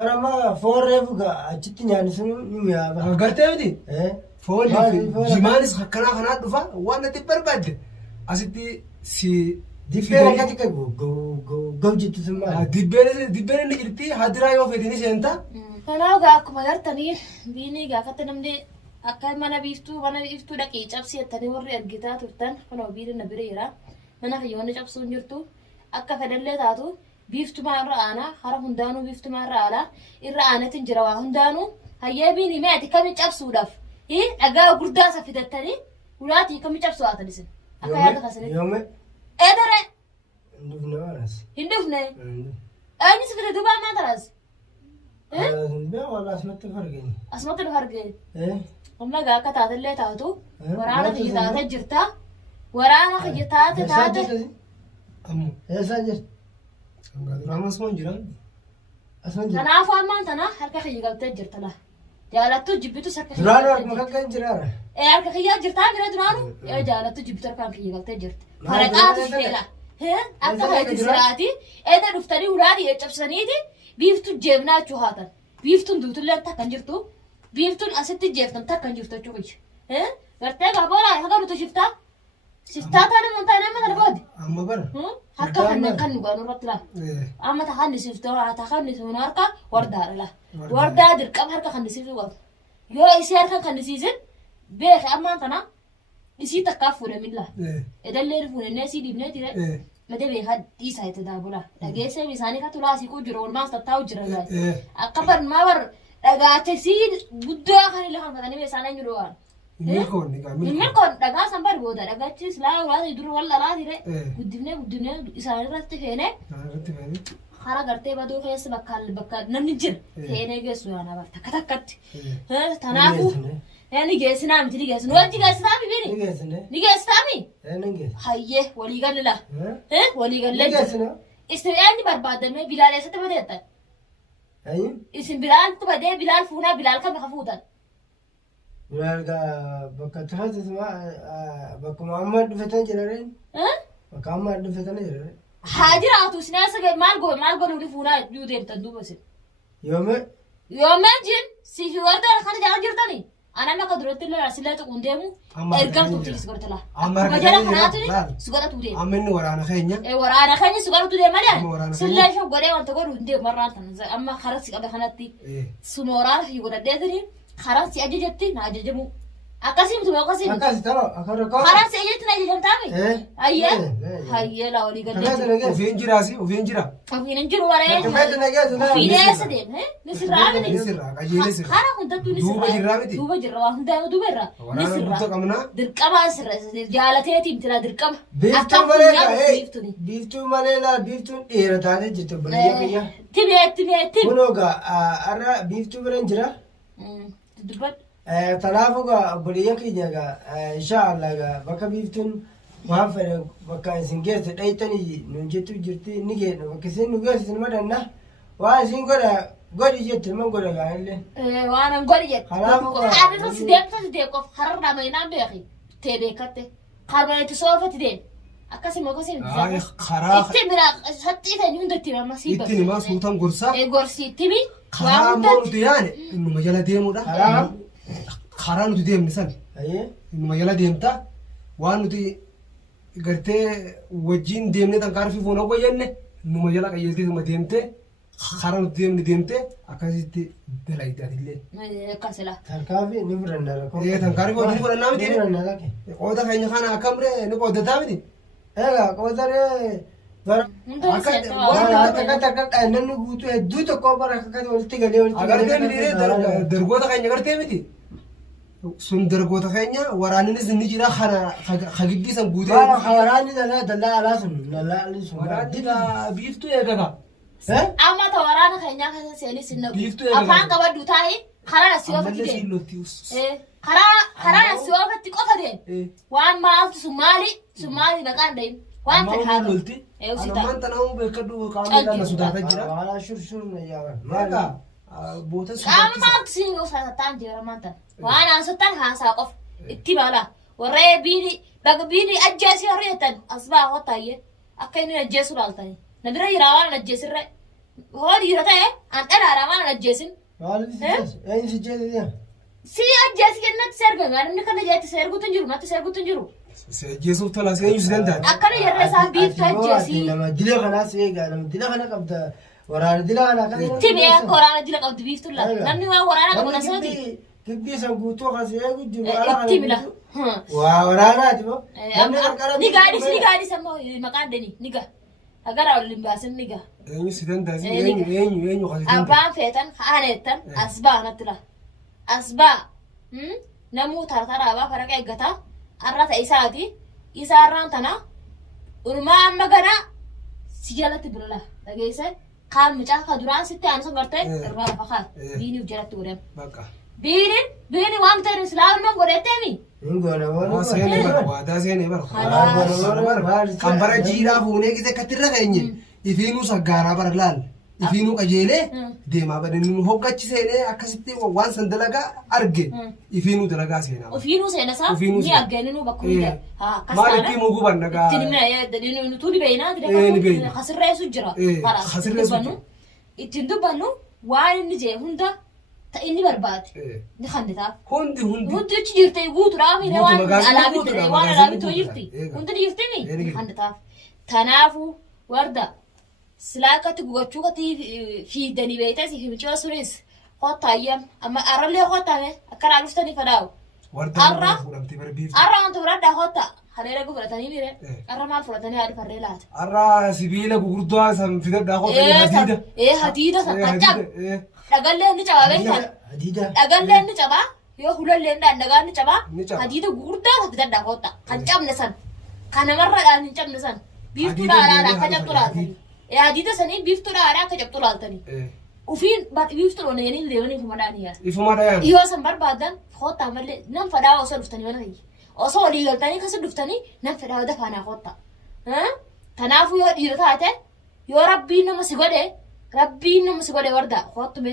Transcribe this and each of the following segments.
أنا ما فور ريفوكا أجتني يعني سنو نميا قرتي بدي فول جمانس خنا دفا وانا تبر بد أسيتي سي دبيرة كاتيكا جو جت تسمع دبيرة اللي جرتي هدراي وفيديني سنتا Kanaaf gaa akkuma gartanii biinii gaafatti namni akka mana biiftuu dhaqee cabseettanii warri argitaa turtan kunoo biiniin na bira jira. Mana kiyyoonni cabsuun jirtu akka fedhallee taatu biiftumaa irra aanaa hara hundaanuu biiftumaa irra aanaatiin jira waa hundaanuu hayyee biinii mee ati kami cabsuudhaaf dhagaa gurdaa isa fidattanii ulaatii kami cabsuu haatan isin akka yaada kasanii. يومي Eedere ندفنا ورس hin dhufne eenyusi fide dubaan maa taraas بيا والله اسمت فرقين asumatti dhufa argee. إيه Amma gaa akka taatellee taatu waraana kiyya taatee jirta. Waraana kiyya taate. أمو إيه سانجر رامس من جيران أسانجر Kanaafuu ammaan tana harka kiyya galtee jirta la. Jaalattuu jibbitus harka kiyya درانو galtee أكمل jirti. كان جرارة Harka kiyya jirtaa bira duraanu jaalattuu jibbitu harkaan kiyya galtee jirti. Maal Faraqaatu jedhee feela. Akka Eessa hayti jira? siraati eeda dhuftanii ulaatii cabsaniiti biiftuu jeebnaa jechuu haatan. Biiftuun duutullee takkan jirtu. Biiftuun asitti jeeftan takkan jirtu jechuudha. Gartee gaabooraa haga nuti shiftaa. Shiftaa taane montaa nama kana boodi. أما برا Harka kan nu gaanu irratti laala. Amma tahaan nisiftoo tahaan nisifuun harka wardaadha la. Wardaa dirqama harka kan nisifuu qabu. Yoo isii harka kan nisiisin beeka ammaan tana isii takkaaf fuudhamin la. Edallee fuudhannee isii dibnee tire. Mata beekaa dhiisaa itti daabula. Dhageessee isaanii kan tulaa siquu jiru olmaas tattaa'u jira la. Akka barmaa bar dhagaacha isii guddaa kan illee hanfatanii isaan eenyu dhowaan. ملكون Inni kun dhagaa san bari booda dhagaachis laa uraati dur wal dhalaa tire. Guddifnee isaan irratti feenee. Hara gartee baduu keessa bakka namni jira seenee geessu yaana bar takka takkatti. Kanaafuu ni geessinaa miti ni geessinu wajji geessitaa mi bini? نجسنا Ni geessitaa mi? نجس Hayyee walii galli la. Walii gallee jira. نجسنا Isin eenyu barbaadamee bilaal eessatti badeettan? أي Isin bilaaltu badee bilaal fuunaa bilaal kam ka fuutan? ولكن بكترات ما بكمامة دفتن جرارين بكمامة دفتن جرارين Haa jiraatu isin eessa maal godhuuni fuunaa yoo deemtan duuba isin? يوم Yoomeen jin si fi warda kana jala jirtani. Anama ka duratti illee asillee tuquun deemu ergamtu tiis godhatala. Akkuma jala kanaatini si godhatu deemu. أما إنه ورانا خينيا Waraana keenya si godhatu deema Amma lee. waraana Sillee shoo godhee wanta godhu hin deemu marraan tana. Amma karaa si qabe kanatti suma waraana fi godhadheetini karaa si ajajetti na ajajamu. Akkasii miti akkasii miti. أكاسي ترى أكرر Karaa si ajajetti na ajajamtaami. إيه Hayyee إيه. hayyee laa walii كذا gallee. نجس وفين جراسي وفين جرا Ofiin hin jiru waree. كفاية نجس Ofiin eessa deema? Ni sirraa miti. نسرة قاجي نسرة Karaa hundattuu ni Duuba jirraa miti? Duuba jirra waan hundaa'u duuba irra. Ni ورانا بوتا sirraa. قمنا Dirqamaa sirra jaalateetiin tira dirqama. بيفتو Akka ماليلا funyaan إيه biiftuni. بيفتو ماليلا بيفتو إيه رتاني جت بنيا بنيا Timee. منوغا أرا بيفتو برنجرا Dubbat. تنافوغا بنيا كينيا إن شاء الله بكا بيفتون waan fedhe bakka isin geesse dhaytanii nun jettu jirti ni geedha bakka isin nu geessisin madanna waan isin godhi jette man godha gaanillee Waan an godhi jedhe. Kanaafuu Qofaadhisa si deemtu qof hararraa maynaan beeki. Tee beekatte. Harmanitti soofatti deem. Akkasii moo akkasii miti. هاي خرا Itti biraa sattii ta'e hundi itti amma sii إتني ما سلطان قرصا Gorsiitti mi? خرا ما نديان إنه مجال ديمو ده خرا؟ خرا نديم نسان ayyee إنه مجال ديمتا وان ندي قرتي وجين ديمني تنكار في فونا وينه إنه مجال قيلتي ثم ديمته خرا نديمته أكاسيتي دلاي داريلي Akkasila. tarkaafi ni fudhanna rakkoo إيه تنكار في وجين فونا نامي ni دينه fudhanna lakke قودا خيني خانا أكمره نقودا تامي eegaa qoodaree bara Hunduu akka seetu waan takka namni guutuu hedduu tokko bara akka walitti galee agartee miti dargoota keenya agartee miti sun dargoota keenya waraanis ni jira kana hagiddiisan guutee waraanni dallaa alaa sun dallaa alii sun waraanni biiftuu eegata Amma ta waraana keenyaa keessa seenii sinna Biiftuu eegalu. afaan qabaddu taa'ee karaa asii oofatti ammallee deemu. siilottius Karaa asii oofatti qofa deemu. Waan maaltu sun maali maqaan deemu. Waan amma fedhaa lolti Eegsita. ammaan tanaa beekadhu qaamni kana sodaata jira wala shurshur na yaaban maaqa boota qaama maaltu siin ta'an jira maanta. Waan haasottan haasaa qofa itti baala. Warree biini ajjeesii horreetan as baa hottaayyee akka inni ajjeessu laaltanii. Na bira jira waan ajjeesirre Hoodi yoo ta'e an dhalaadhaa waan ajjeesin. Maaliif si jees? Eenyu si jees? Si ajjeesi kennatti si argame namni kana jeetti si erguutu hin jiru natti si erguutu hin jiru. Si ajjeesuuf tola si eenyu si danda'a? Akkana yeroo isaan biiftu ajjeesi. Nama dila kanaas eegaa nama dila kana qabda waraana dila kana kan. Itti bee akka waraana dila qabdu biiftu laata namni waan waraana qabu na sooti. Gibbii san guutuu akkasii eegu jiru. Itti bila. Waa waraanaati moo? Ni gaadis ammoo maqaan danii ni gaa. Agara waliin baasin ni gaa. Eenyu si danda'a? Eenyu kasi danda'a? Abbaan feetan haaneettan asbaa natti laa. Asbaa namuu tartaraabaa faraqa eeggataa arrata isaati isaarraan tana urumaa amma gana si jalatti birala dhageesse kaan mucaa ka duraan sitti aansan gartee irraa lafa kaan biiniif jalatti godhan. Biini waan ta'eef islaamaa godhatteemi. Waa seenee bara waadaa seenee bara. Kan bara jiidhaa fuunee gisee kattirra keenye ifiinuu saggaaraa bara laal. Ifiinuu qajeelee deemaa badanii nu hoggachi seenee akkasitti waan san dalagaa arge ifiinuu dalagaa seenaa. Ofiinuu seenasaa ni arganii nu bakka hundee. Maal itti muguu banna gaa? Nuti beeynaa kasirreessu jira. Ittiin dubbannu waan inni jee hunda inni barbaade. Ni kannitaaf. Hundi achi jirte guutuudhaa miidhee waan alaabitti jirti. Hundi ni jirtimi ni kannitaaf. Kanaafuu warda. Silaakatti gugachuu katti fiidanii beektaa si himichaa sunis qottaayyam amma arrallee qottaame akkana dhuftanii fadaawu. Arra wanta biraddaa qotta haleela fudhatanii mire arra maal fudhatanii haadhi farree laata. Arra sibiila gugurdaa san fidadhaa qottanii hadiida. Hadiida san qaccab. Dhagallee inni cabaa beektan. Dhagallee inni cabaa yoo hulallee dhagaan inni cabaa hadiida gugurdaa san fidadhaa qotta kan cabne san kan namarradhaan hin cabne san biiftuudhaan akka cabtu laata. Hadiida sanii biiftuudhaan akka cabtu laaltanii. Ufiin biiftuudhaan eenyuun deemanii ifuma dhaaniyaa. Ifuma dhayan. Yoo san barbaadan qottaa malee nam fadhaa osoo dhuftanii mana kiyya. Osoo walii galtanii kasi dhuftanii nam fedhaa dafaanaa qottaa. Kanaafuu yoo dhiira taate yoo rabbiin nama si godhe wardaa qottume.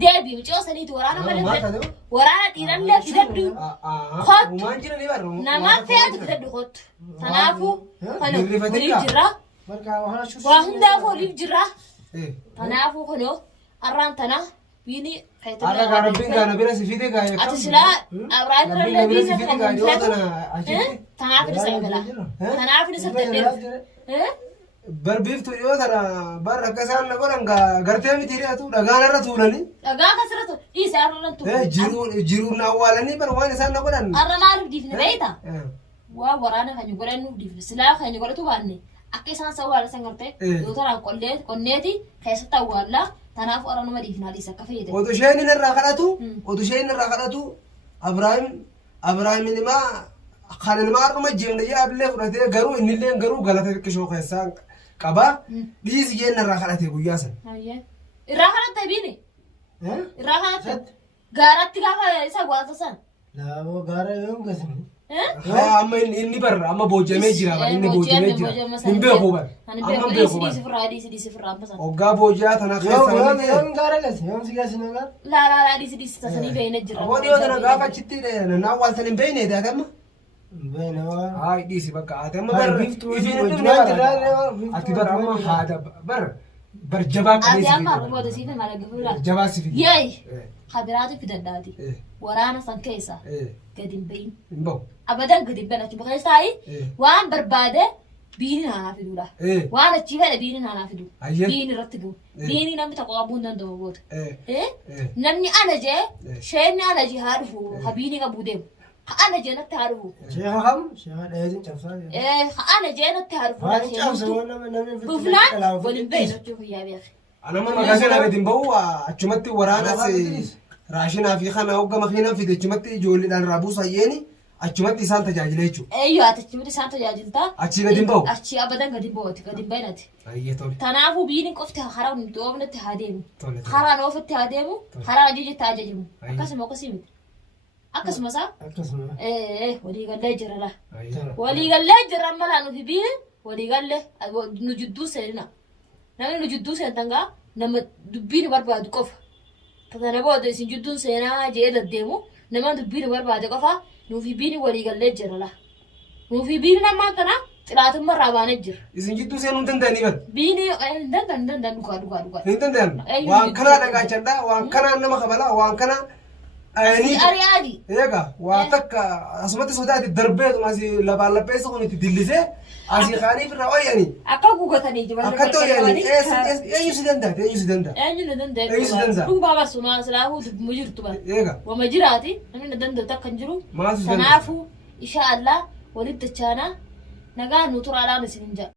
Deebii mucoo saniiti waraana malee waraana dhiirallee fidaddu qottu. Namaan fe'atu fidaddu qottu. Kanaafuu kana waliif jirra. Waa hundaaf waliif jirra. Kanaafuu kunoo arraan tana biini Arra garabbiin gaana bira si fide gaaya. ati silaa Abrahaam irra biisa kan fedhu. Kanaaf isa eegala. Kanaaf isa fedhu. Barbiiftu yoo tana barra akka isaan na godhan gartee miti hiriyaatu dhagaan irra tuulanii. Dhagaa kasirra tuulu dhiisa irra tuulu. Jiruun awwaalanii bara waan isaan na godhan. Arra maaliif diifne beeyta? Waa waraana kan godhannuuf diifne silaa kan godhatu baanne akka isaan sawwaala san gartee yoo tanaan qonneeti keessatti awwaallaa kanaaf arra nama diifnaa dhiisa akka fayyadamu. Otu isheen irraa kadhatu Abrahaam ilmaa kan ilmaa har'uma jeemne jee abillee fudhatee garuu innillee garuu galata xiqqishoo keessaa qaba dhiisi jeen irraa kadhate guyyaa san. Irraa kadhatte biine? Irraa kadhatte? Gaaratti gaafa isa waata san? Laaboo gaara yoo gasne. Amma inni barra amma boojamee jira inni boojamee jira hin beeku bar amma beeku bar dhiisi firraa ammasan. Hoggaa boojaa tana keessa yoom gaara gasne yoom si gasne gaara? Laa dhiisi tasanii beeyne jira. Aboo dhiyoo tana gaafa achitti naa waaltan hin beeyne daate amma. Beeyne waa. Haa dhiisi bakka haate amma bar ifiin hin dhufne bara ati bar amma haata bar jabaa qabeessi. Ati amma arguma siifin mala gifuu jabaa siifin. Yeey habiraatu fidaddaati waraana san keessa gadi hin beeyin. Hin bahu. Abadan gadi hin achi bakka isaayi waan barbaade biini naanaa fiduudha. Waan achi fedhe biini naanaa fidu. Biini irratti bu'u. Biini namni tokko qabuu hin danda'u booda. Namni ana jee sheenni ana jee haa dhufu ha biini qabuu deemu. Ha ana jee natti haa dhufu. Sheekha kam? Sheekha dheetiin cabsaa jira. Ha ana jee natti haa dhufu. Waan cabsa waan namni Bufnaan waliin beeyin hojii fayyaa beeku. Anama magaazina gadi hin bahu achumatti waraanas raashinaa fi kana hogga makiinaan fide achumatti ijoolleedhaan raabuu sayyeeni achumatti isaan tajaajila jechuudha. Eeyyoo ati achumatti isaan tajaajiltaa. Achi gadi hin bahu. Achi abadan gadi hin bahuuti gadi hin bahinati. Ayyee tole. Kanaafuu biiniin qofti karaa oofnatti haa deemu. Karaan oofatti haa deemu. Karaan ajajetti haa ajajamu. Akkasuma akkasii miti. Akkasuma isaa. Akkasuma. Waliigallee jira la. Waliigallee jira malaa nuti biini waliigallee nu jidduu seenina. Namni nu jidduu seentan gaa nama dubbiin barbaadu qofa. Kana booda isin jidduun seenaa jee deddeemu nama dubbiin barbaade qofa nuufi biini waliigallee jira la. Nuufi biini namaan tana Xilaatiin marraa baanee jira. Isin jidduu seenuu hin danda'anii bal. Biini dandan dhugaa. Hin danda'an. Waan kanaa dhagaachandhaa waan kanaa nama kabalaa waan kanaa. Ari'aadi. Egaa waa takka asumatti sodaati darbeetuma asii labaan lapheessa kun itti dillisee asii kaaniif irraa ooyanii. Akka guugatanii jiran. Akka tooyanii eenyu si danda'a eenyu si danda'a. Eenyu na danda'a. Eenyu si danda'a. Dhuunfaa barsuunaa silaafuu dubbuma jirtu bara. Egaa. Wama jiraati namni na danda'u takka hin jiru. Maal si danda'a. Kanaafuu insha Allah walitti dachaanaa nagaa nu turaadhaan isin hin jaa.